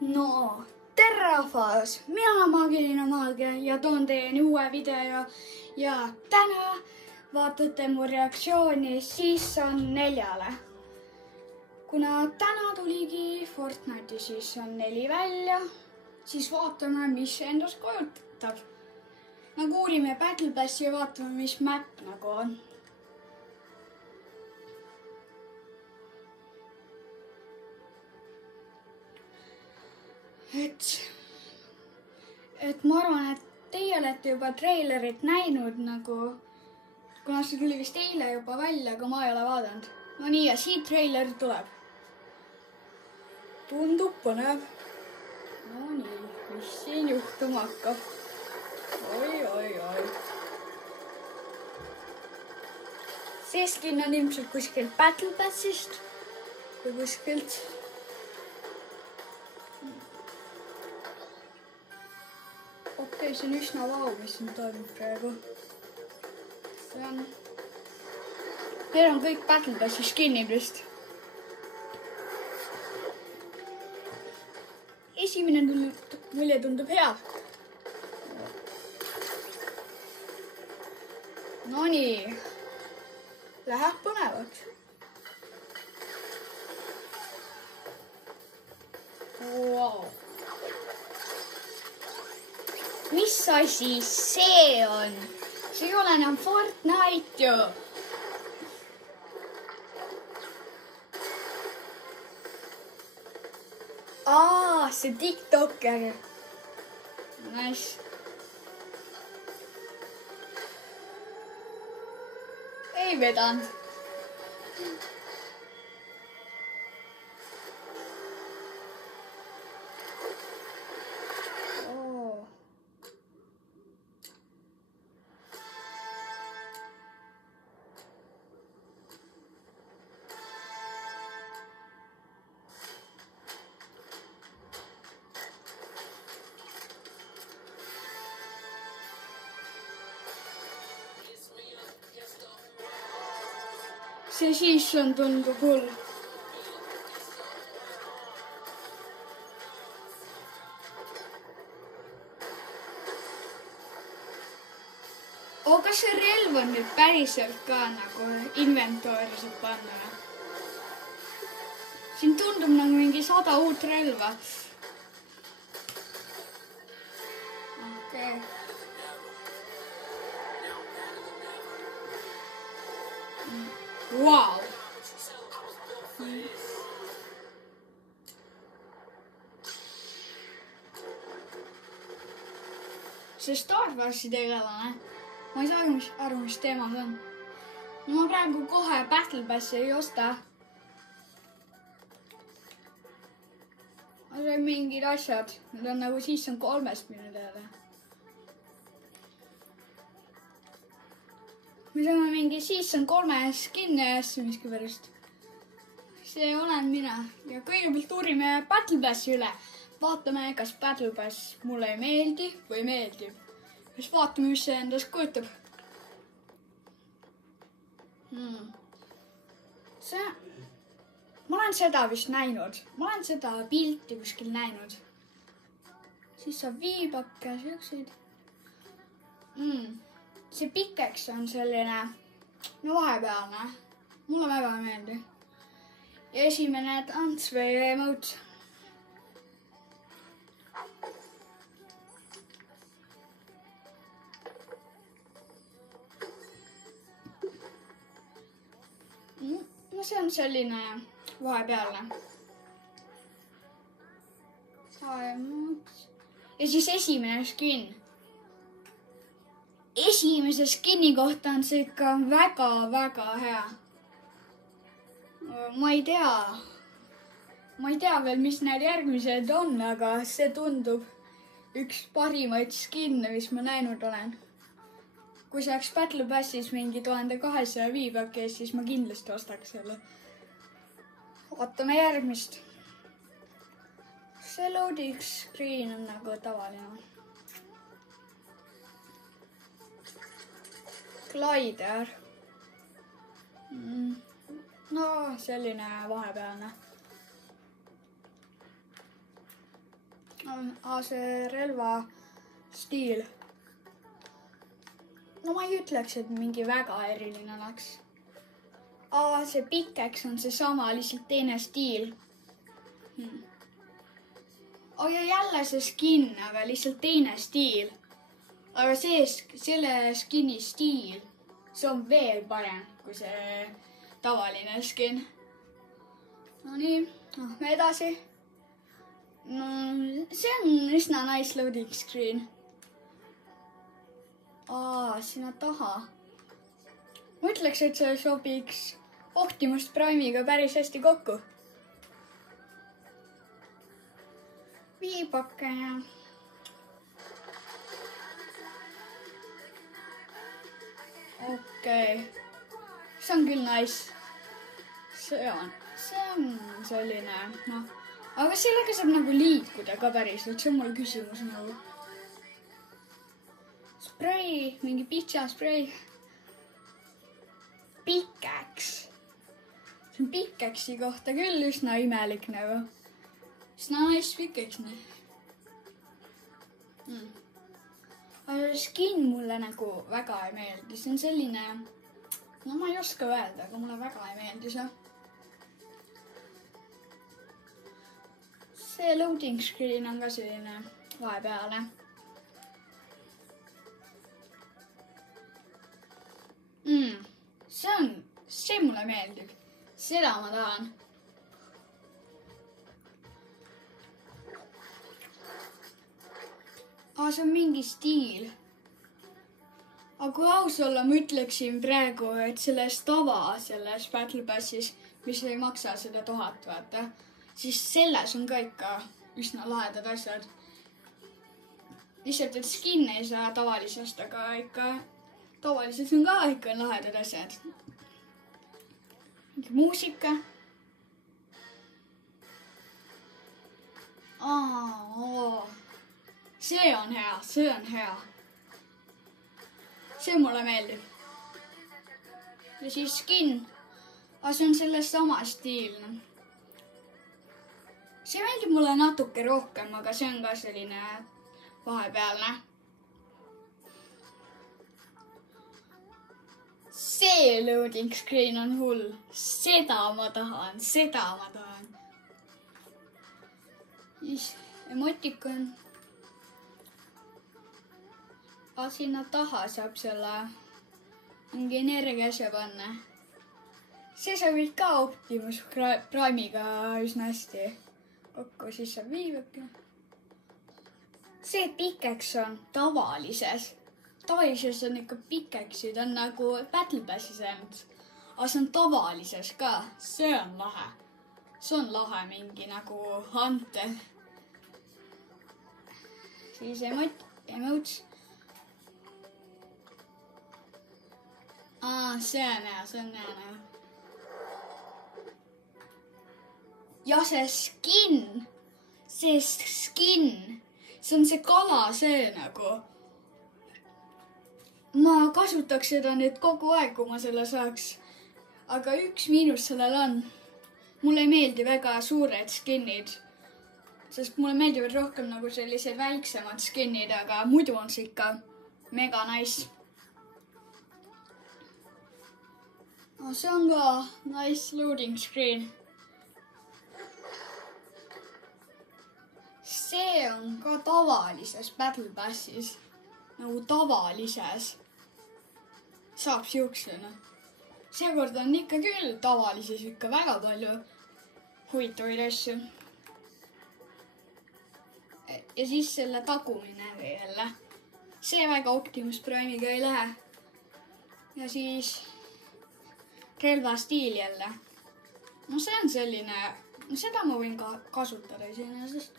No, tere rahvas! Mina olen Maagiline Maagia ja toon teieni uue video ja täna vaatate mu reaktsiooni Season 4-le. Kuna täna tuligi Fortnite'i Season 4 välja, siis vaatame, mis see endast kujutab. Nagu uurime Battle Passi ja vaatame, mis map nagu on. Et ma arvan, et teie olete juba treilerit näinud nagu, kuna see tuli vist eile juba välja, aga ma ei ole vaadanud. No nii, ja siit treiler tuleb. Tundub põnev. No nii, mis siin juhtuma hakkab? Oi. See skin on ilmselt kuskilt Battle Passist või kuskilt. Okei, see on üsna vau, mis siin toimub praegu. Need on kõik Battle Passi skinid vist. Esimene mulje tundub hea. No nii, läheb põnevaks. Wow. Mis asi see on? See ei ole enam Fortnite ju. See TikToker. Nice. Ei vedanud. See season tundub hull. Kas see relv on nüüd päriselt ka nagu inventoori saab panna? Siin tundub nagu mingi 100 uut relva. Okei. Wow. See Star Warsi tegelane. Ma ei saa aru, mis teemas on. Ma praegu kohe Battle Passi ei osta. Ma sain mingid asjad. Need on nagu Season 3-st minu teada. Me saame mingi Season 3 skin'i asju miskipärast. See olen mina. Ja kõigepealt uurime Battle Passi üle. Vaatame, kas Battle Pass mulle ei meeldi või meeldib. Siis vaatame, mis see endast kujutab. Ma olen seda vist näinud. Ma olen seda pilti kuskil näinud. Siis saab viibakke, siukseid. See pikeks on selline, no vahepealne. Mulle väga ei meeldi. Ja esimene tants või emote. No see on selline vahepealne. Ja siis esimene skin. Esimese skin'i kohta on see ikka väga hea. Ma ei tea veel, mis need järgmised on, aga see tundub üks parimaid skin'e, mis ma näinud olen. Kui see oleks Battle Passis mingi 1200 viibake, siis ma kindlasti ostaks selle. Vaatame järgmist. See loading screen on nagu tavaline. Glider. No selline vahepealne. see relva stiil. No ma ei ütleks, et mingi väga eriline oleks. See pikeks on seesama, lihtsalt teine stiil. Ja jälle see skin, aga lihtsalt teine stiil. Aga selle skini stiil, see on veel parem kui see tavaline skin. No nii, lähme edasi. No, see on üsna nice loading screen. Sinna taha. Ma ütleks, et see sobiks Optimus Prime'iga päris hästi kokku. Viipake ja... Okei. See on küll nice. See on selline, noh. Aga sellega saab nagu liikuda ka päriselt, see on mul küsimus nagu. Sprei, mingi pitsa sprei. Pikeks. See on pikeksi kohta küll üsna imelik nagu. Üsna nice pikeks. Aga skin mulle nagu väga ei meeldi. See on selline, no ma ei oska öelda, aga mulle väga ei meeldi see. See loading screen on ka selline vahepeale. See mulle meeldib. Seda ma tahan. See on mingi stiil. Aga kui aus olla, ma ütleksin praegu, et selles Battle Passis, mis ei maksa seda 1000, vaata, siis selles on ka ikka üsna lahedad asjad. Lihtsalt, et skin ei saa tavalisest, aga ikka tavaliselt on ka ikka lahedad asjad. Mingi muusika. See on hea. See mulle meeldib. Ja siis skin. See on sellest sama stiilne. See meeldib mulle natuke rohkem, aga see on ka selline vahepealne. See loading screen on hull. Seda ma tahan. Emotikon. Sinna taha saab selle mingi energiasja panna. See sobib ka Optimus Prime'iga üsna hästi kokku, siis saab viivake. See pikeks on tavalises. Tavalises on ikka pikeksid, on nagu Battle Passis ainult. Aga see on tavalises ka. See on lahe. See on lahe mingi nagu Hunter. Siis emotes. See on hea. Ja see skin. See on see kala see nagu. Ma kasutaks seda nüüd kogu aeg, kui ma selle saaks. Aga üks miinus sellel on. Mulle ei meeldi väga suured skinid. Sest mulle meeldivad rohkem nagu sellised väiksemad skinid, aga muidu on see ikka mega nice. See on ka nice loading screen. See on ka tavalises Battle Passis. Nagu tavalises. Saab siuksena. Seekord on ikka küll tavalises ikka väga palju huvitavaid asju. Ja siis selle tagumine jälle. See väga Optimus Prime'iga ei lähe. Ja siis relvastiil jälle. No see on selline, seda ma võin ka kasutada iseenesest.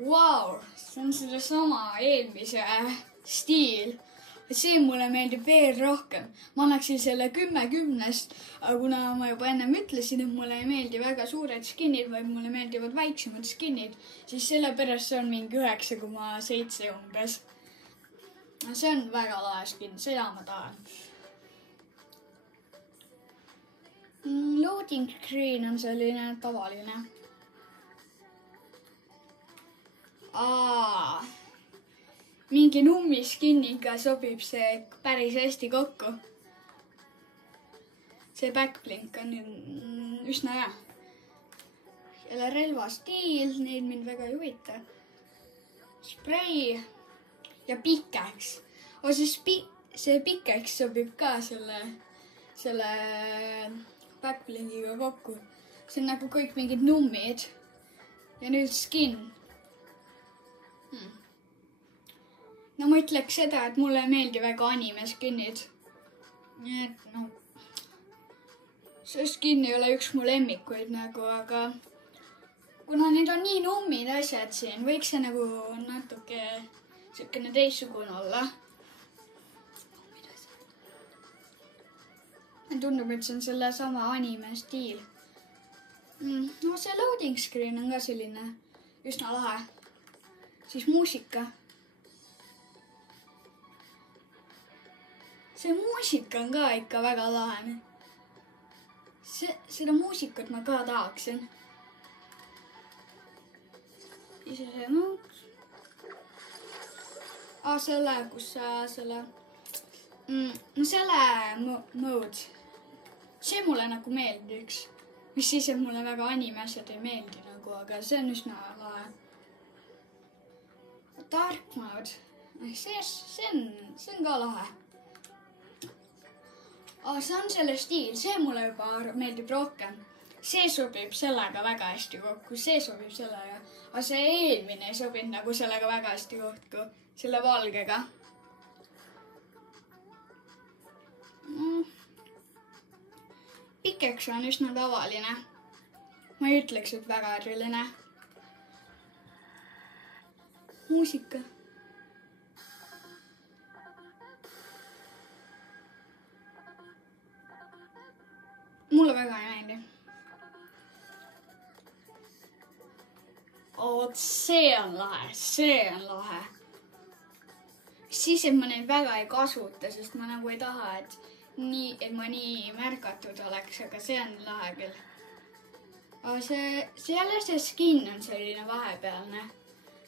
Vau, see on sellesama eelmise stiil. See mulle meeldib veel rohkem. Ma annaksin selle 10/10, aga kuna ma juba ennem ütlesin, et mulle ei meeldi väga suured skinid, vaid mulle meeldivad väiksemad skinid, siis sellepärast see on mingi 9,7 umbes. See on väga lahe skin, seda ma tahan. Loading screen on selline tavaline. Mingi nummiskinniga sobib see päris hästi kokku. See backblink on üsna hea. Jälle relvastiil, neid mind väga ei huvita. Sprei ja pikeks. See pikeks sobib ka selle backblinkiga kokku. See on nagu kõik mingid nummid. Ja nüüd skin. No ma ütleks seda, et mulle ei meeldi väga anime skinid. Nii et no, see skin ei ole üks mu lemmikuid nagu, aga kuna need on nii nummid asjad siin, võiks see nagu natuke selline teistsugune olla. Tundub, et see on selle sama anime stiil. No see loading screen on ka selline üsna lahe. Siis muusika. See muusika on ka ikka väga lahe. Seda muusikat ma ka tahaksin. Ise see muud. Selle, kus sa selle... Selle mode. See mulle nagu meeldiks. Mis siis, et mulle väga anime asjad ei meeldi nagu, aga see on üsna lahe. Dark mode. See on ka lahe. See on selle stiil, see mulle juba meeldib rohkem. See sobib sellega väga hästi kokku, see sobib sellega. Aga see eelmine ei sobinud nagu sellega väga hästi kokku, selle valgega. Pikeks on üsna tavaline. Ma ei ütleks, et väga eriline. Muusika. Mulle väga ei meeldi. See on lahe. Siis, et ma neid väga ei kasuta, sest ma nagu ei taha, et ma nii märgatud oleks, aga see on lahe küll. Aga see skin on selline vahepealne.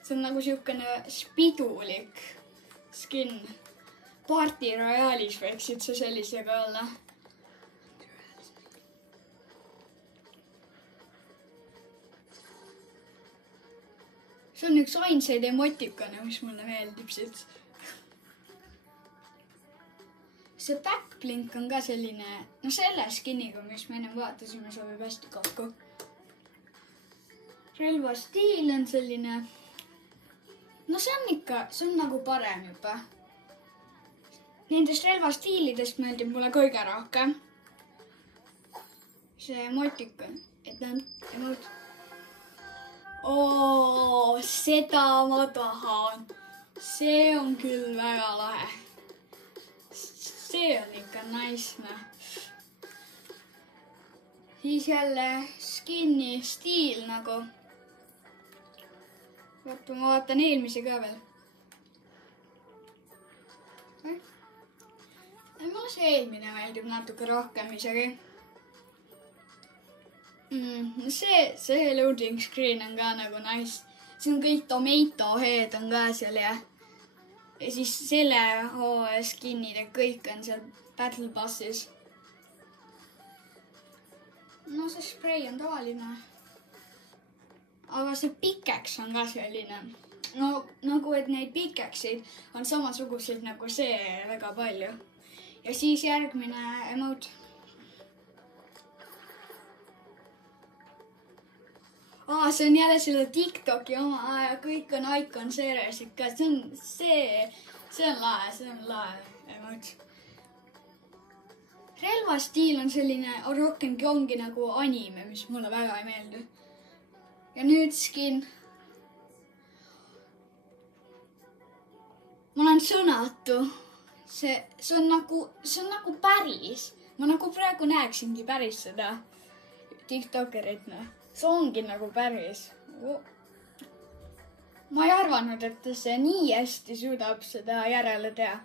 See on nagu siukene spidulik skin. Party Royale'is võiksid see sellisega olla. See on üks ainsaid emotikone, mis mulle meeldib siit. See backblink on ka selline, no selle skiniga, mis me enne vaatasime, sobib hästi kokku. Relvastiil on selline, no see on nagu parem juba. Nendest relvastiilidest meeldib mulle kõige rohkem. See emotikon, seda ma tahan. See on küll väga lahe. See on ikka nice. Siis jälle skinni stiil nagu. Ma vaatan eelmise ka veel. Mulle see eelmine meeldib natuke rohkem isegi. See loading screen on ka nagu nice. See on kõik tomato head on ka seal ja siis selle skinid ja kõik on seal Battle Passis. No see spray on tavaline. Aga see pikeks on ka selline. No nagu, et neid pikeksid on samasuguseid nagu see väga palju. Ja siis järgmine emote. See on jälle selle TikToki oma ja kõik on icon seriesid ka. See on lahe emote. Relvastiil on selline rohkemgi ongi nagu anime, mis mulle väga ei meeldi. Ja nüüd skin. Ma olen sõnatu. See on nagu päris. Ma nagu praegu näeksingi päris seda TikTokerit. See ongi nagu päris. Ma ei arvanud, et see nii hästi suudab seda järele teha.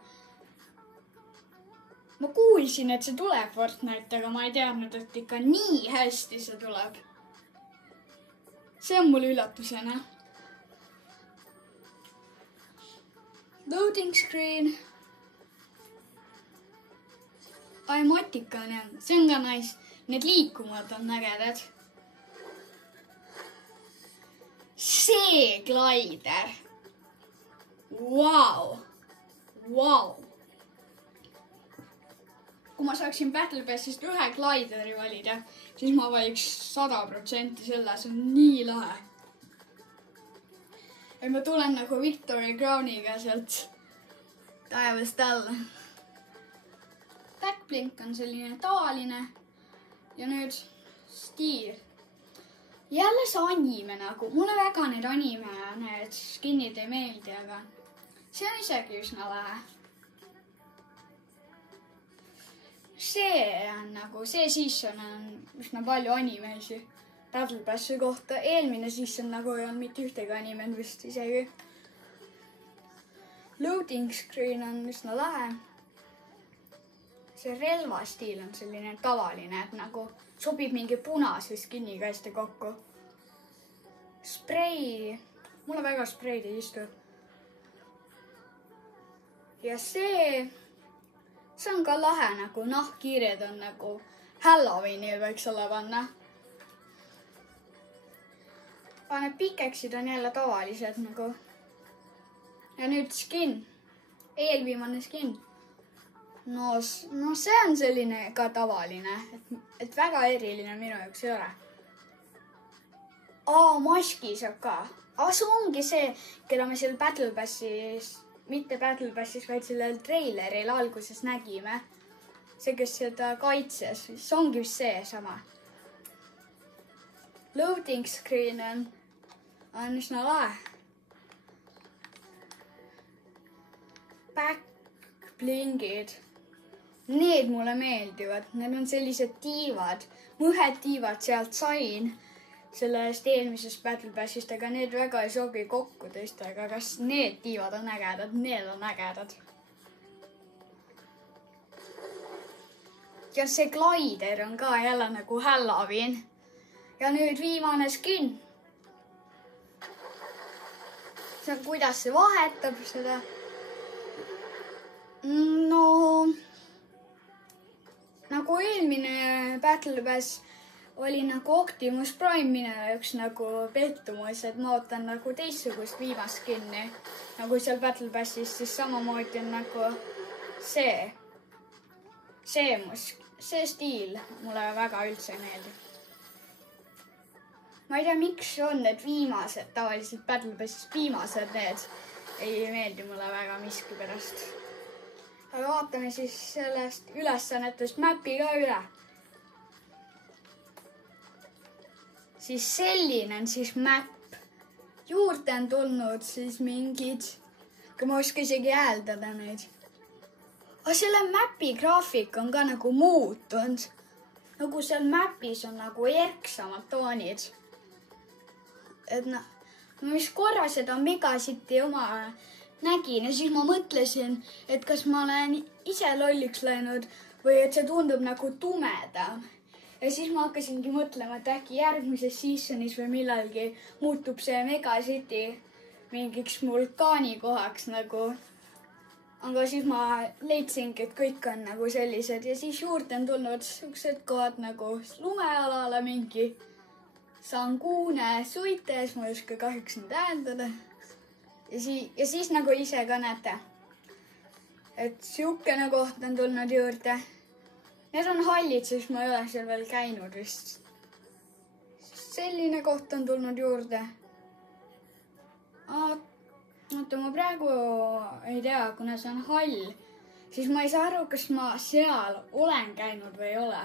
Ma kuulsin, et see tuleb Fortnite, aga ma ei teadnud, et ikka nii hästi see tuleb. See on mul üllatusena. Loading screen. Emotika on jah, see on ka nice. Need liikumad on ägedad. See glider. Vau. Vau. Kui ma saaksin Battle Passist ühe glideri valida, siis ma valiks 100% selle, see on nii lahe. Ja ma tulen nagu Victoria Crowniga sealt taevast alla. Backblink on selline tavaline ja nüüd stiil. Jälle see anime nagu, mulle väga need anime ja need skinnid ei meeldi, aga see on isegi üsna lahe. See on nagu, see season on üsna palju animeisi Battle Passi kohta. Eelmine season nagu ei olnud mitte ühtegi animen vist isegi. Loading screen on üsna lahe. See relvastiil on selline tavaline, et nagu sobib mingi punase skinniga hästi kokku. Sprei, mulle väga spreid ei istu. Ja see on ka lahe, nagu nahkkiired on nagu Halloweenil võiks olla panna. Aga need pikeksid on jälle tavalised nagu. Ja nüüd skin, eelviimane skin. No see on selline ka tavaline, et väga eriline minu jaoks ei ole. Maski saab ka. See ongi see, keda me seal Battle Passis, mitte Battle Passis, vaid sellel traileril alguses nägime. See, kes seda kaitses, see ongi vist see sama. Loading screen on üsna lahe. Backblinkid. Need mulle meeldivad, need on sellised tiivad. Mõhed tiivad sealt sain sellest eelmisest Battle Passist, aga need väga ei sobi kokku teistega. Kas need tiivad on ägedad? Need on ägedad. Ja see glider on ka jälle nagu Halloween. Ja nüüd viimane skin. See on, kuidas see vahetab seda. No nagu eelmine Battle Pass oli nagu Optimus Prime minu jaoks nagu pettumus, et ma ootan nagu teistsugust viimast skinni. Nagu seal Battle Passis, siis samamoodi on nagu see stiil mulle väga üldse ei meeldi. Ma ei tea, miks on need viimased, tavaliselt Battle Passis viimased need ei meeldi mulle väga miski pärast. Aga vaatame siis sellest ülesannetest mäpi ka üle. Siis selline on siis mäpp. Juurde on tulnud siis mingid, kui ma oska isegi hääldada neid. Aga selle mäpi graafik on ka nagu muutunud. Nagu seal mäpis on nagu erksamad toonid. Et ma vist korra seda Megacity oma nägin ja siis ma mõtlesin, et kas ma olen ise lolliks läinud või et see tundub nagu tumedam. Ja siis ma hakkasingi mõtlema, et äkki järgmises seasonis või millalgi muutub see Megacity mingiks vulkaani kohaks nagu. Aga siis ma leidsingi, et kõik on nagu sellised ja siis juurde on tulnud sellised kohad nagu lumealale mingi sanguune suites, ma ei oska kahjuks nüüd hääldada. Ja siis nagu ise ka näete, et siukene koht on tulnud juurde. Need on hallid, siis ma ei ole seal veel käinud vist. Selline koht on tulnud juurde. Oota, ma praegu ei tea, kuna see on hall, siis ma ei saa aru, kas ma seal olen käinud või ei ole.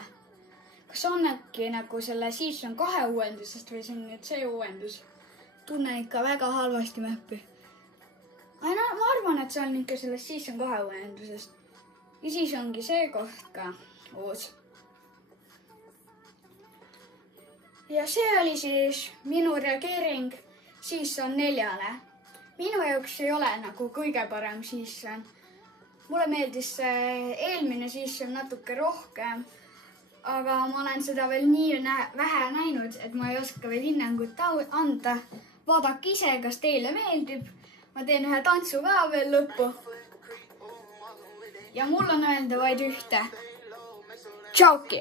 Kas on äkki nagu selle season 2 uuendusest või see on nüüd see uuendus? Tunnen ikka väga halvasti mäppi. Ma arvan, et see on ikka sellest season 2 uuendusest. Ja siis ongi see koht ka uus. Ja see oli siis minu reageering season 4-le. Minu jaoks ei ole nagu kõige parem season. Mulle meeldis see eelmine season natuke rohkem, aga ma olen seda veel nii vähe näinud, et ma ei oska veel hinnangut anda. Vaadake ise, kas teile meeldib ma teen ühe tantsu ka veel lõppu. Ja mul on öelda vaid ühte. Tšauki!